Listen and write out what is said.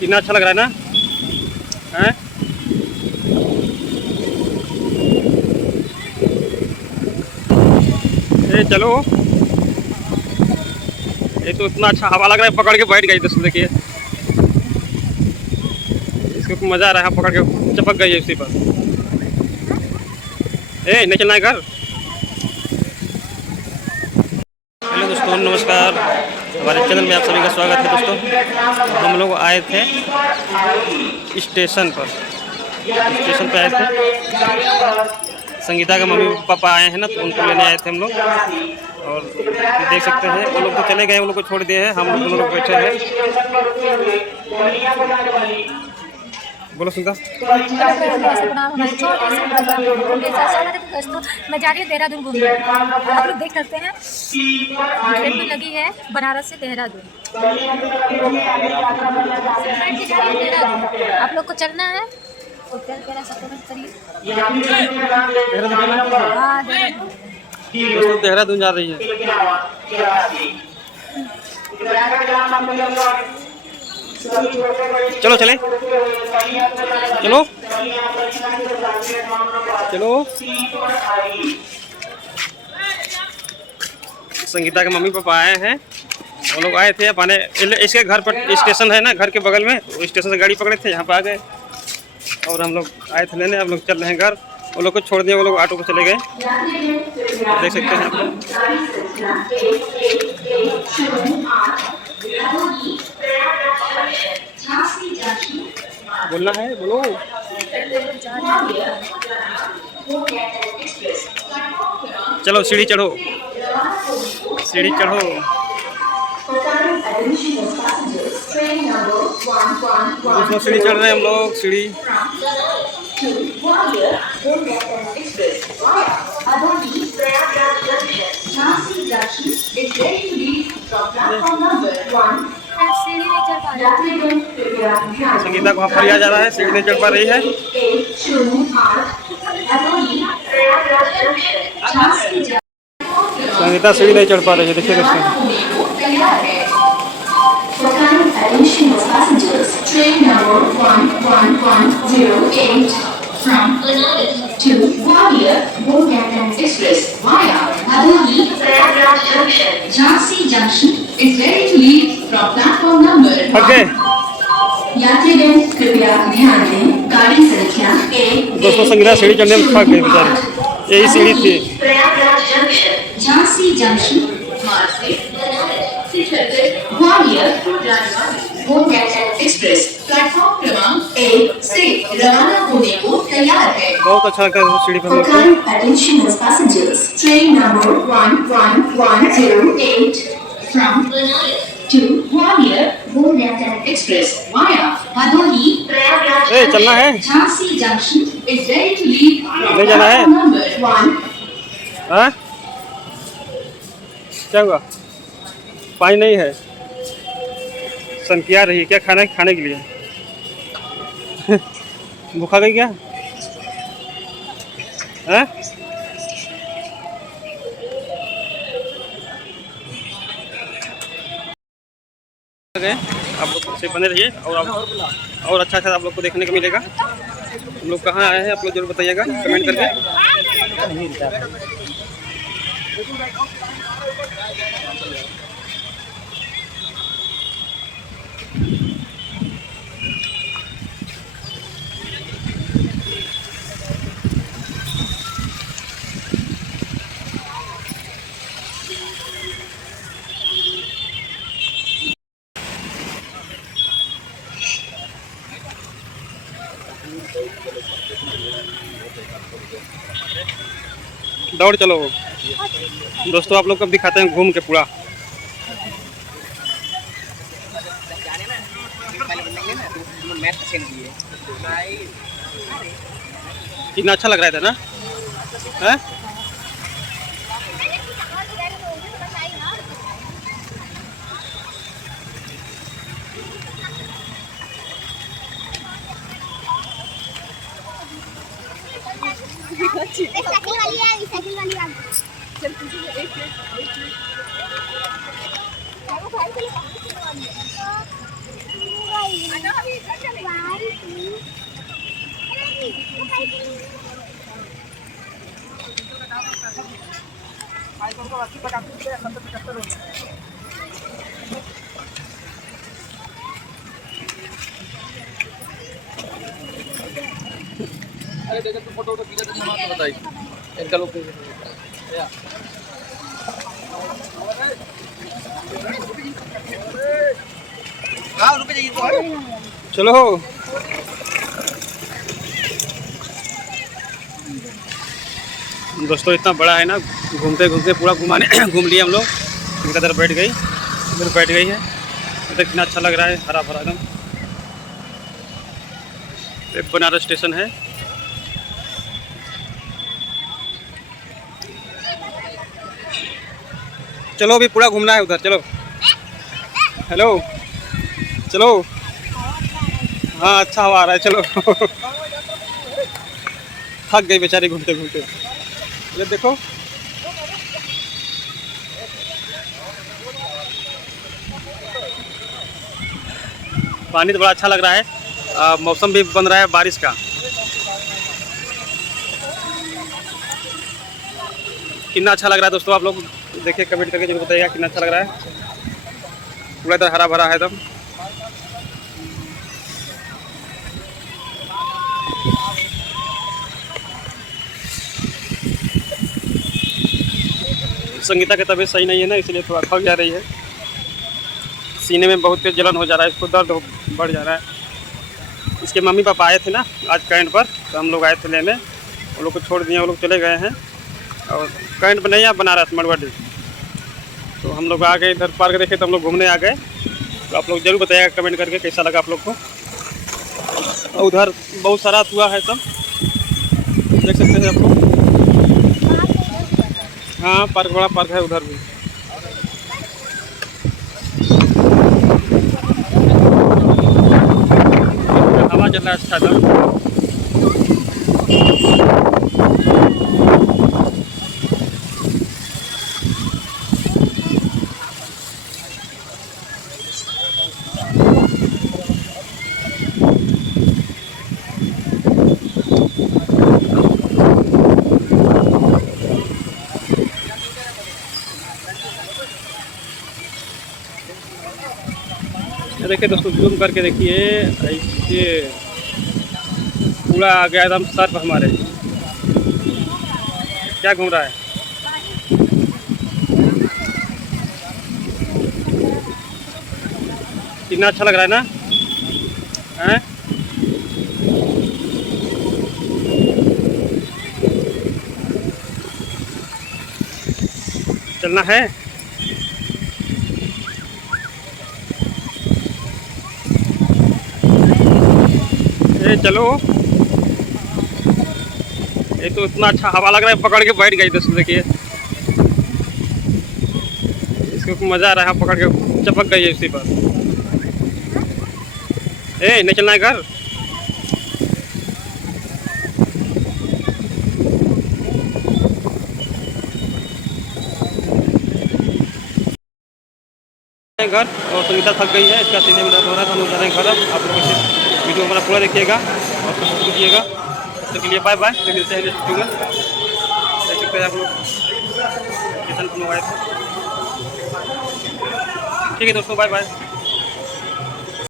कितना अच्छा लग रहा है ना, हैं? ये चलो, ये तो इतना अच्छा हवा लग रहा है, पकड़ के बैठ गई। दोस्तों देखिए, इसको मजा आ रहा है, पकड़ के चिपक गई है उसी पर। ए नहीं चलना है घर। हेलो दोस्तों, नमस्कार। हमारे चैनल में आप सभी का स्वागत है। दोस्तों हम लोग आए थे स्टेशन पे आए थे। संगीता के मम्मी पापा आए हैं ना, तो उनको लेने आए थे हम लोग। और देख सकते हैं वो लोग तो चले गए, वो लोग को छोड़ दिए हैं, हम लोग दोनों लोग बैठे हैं। बोलो सुनता। मैं जा रही हूँ देहरादून घूमने। आप लोग देख सकते हैं ट्रेन में लगी है बनारस से देहरादून। आप लोग को चलना है तो सपोर्ट करिए। हाँ दोस्तों देहरादून जा रही है। चलो चले, चलो चलो। संगीता के मम्मी पापा आए हैं, वो लोग आए थे अपने इसके घर पर। स्टेशन है ना घर के बगल में, तो स्टेशन से गाड़ी पकड़े थे, यहाँ पर आ गए और हम लोग आए थे लेने। हम लोग चल रहे हैं घर। वो लोग को छोड़ दिए, वो लोग ऑटो पर चले गए। देख सकते हैं आप लोग। बोलना है, बोलो। चलो सीढ़ी चढ़ो, सीढ़ी चढ़ो। दोस्तों सीढ़ी चढ़ रहे हैं हम लोग, सीढ़ी। संगीता को फरिया जा रहा है, सीढ़ी नहीं चढ़ पा रही है। संगीता सीढ़ी नहीं चढ़ पा रही है, देखिए दोस्तों। Train number 11108 from Banaras to Gwalior Golden Express via Bhadoni Prayagraj Junction. Jhansi Junction is ready to leave from platform number 1. यात्रीगण कृपया ध्यान दें, गाड़ी संख्या 1। दोस्तों संगीता सीढ़ी चढ़ने में थक गई बेचारी, यही सीढ़ी थी। प्रयागराज जंक्शन, झांसी जंक्शन मार्ग से बनारस से चलकर ग्वालियर एक्सप्रेस प्लेटफॉर्म क्रमांक 1 से रवाना होने को तैयार है। बहुत अच्छा लगा सीढ़ी पर। Attention passengers, train number 11108 from Banaras to Gwalior Golden Express via Bhadoni Prayagraj Junction. चलना है। Jhansi junction is ready to leave. ले जाना है। Number 1. हाँ? क्या हुआ? पानी नहीं है। सनकिया रही है क्या? खाने के लिए भूखा गई क्या? हैं? आप लोग से बने रहिए और अच्छा आप लोग को देखने को मिलेगा। हम लोग कहाँ आए हैं आप लोग जरूर बताइएगा कमेंट करके। दौड़ चलो दोस्तों, आप लोग को दिखाते हैं घूम के पूरा। कितना अच्छा लग रहा था ना, है? साइकिल वाली आ गई। चल पीछे एक अरे देखो तो फोटो खींचा तो मां को बताई इनका लोग या कहां रुपए चाहिए तो चलो दोस्तों इतना बड़ा है ना, घूमते घूमते पूरा घुमाने घूम लिए हम लोग। इधर बैठ गई, इधर बैठ गई है। इधर कितना अच्छा लग रहा है, हरा भरा एकदम। एक बनारस स्टेशन है। चलो अभी पूरा घूमना है उधर, चलो। हेलो चलो। हाँ अच्छा हवा आ रहा है, चलो। थक गई बेचारी घूमते घूमते। ये देखो पानी तो बड़ा अच्छा लग रहा है। मौसम भी बन रहा है बारिश का। कितना अच्छा लग रहा है दोस्तों, आप लोग देखिए, कमेंट करके जरूर बताइएगा कितना अच्छा लग रहा है। पूरा इधर हरा भरा है एकदम। संगीता की तबीयत सही नहीं है ना, इसलिए थोड़ा थक जा रही है। सीने में बहुत तेज जलन हो जा रहा है, इसको दर्द बढ़ जा रहा है। इसके मम्मी पापा आए थे ना आज कैंट पर, तो हम लोग आए थे लेने। वो लोग को छोड़ दिए, वो लोग चले गए हैं। और कैंट पर नहीं है, बनारस मड़वाडी। तो हम लोग आ गए इधर, पार्क देखे तो हम लोग घूमने आ गए। तो आप लोग जरूर बताइएगा कमेंट करके कैसा लगा आप लोग को। और उधर बहुत सारा हुआ है सब, देख सकते हैं आप लोग। हाँ पार्क, बड़ा पार्क है उधर भी। हवा चल रहा है अच्छा था। देखिए दोस्तों, जूम करके देखिए, ऐसे पूरा आ गया एकदम सर पर हमारे। क्या घूम रहा है? कितना अच्छा लग रहा है ना, हैं? चलना है? चलो। ये तो इतना अच्छा हवा लग रहा है, पकड़ के बैठ गई दोस्तों। देखिए इसको मजा आ रहा है, पकड़ के चपक गई है इसी पर। नहीं चलना है घर। घर और संगीता थक गई है, इसका सीने में दर्द हो रहा है, तो हम लोग जा रहे हैं घर। अब आप लोग इसे वीडियो हमारा पूरा देखिएगा और सपोर्ट कीजिएगा। तब के लिए बाय बाय, फिर मिलते हैं नेक्स्ट वीडियो में। देख सकते हैं आप लोग स्टेशन पर मोबाइल। ठीक है दोस्तों, बाय बाय।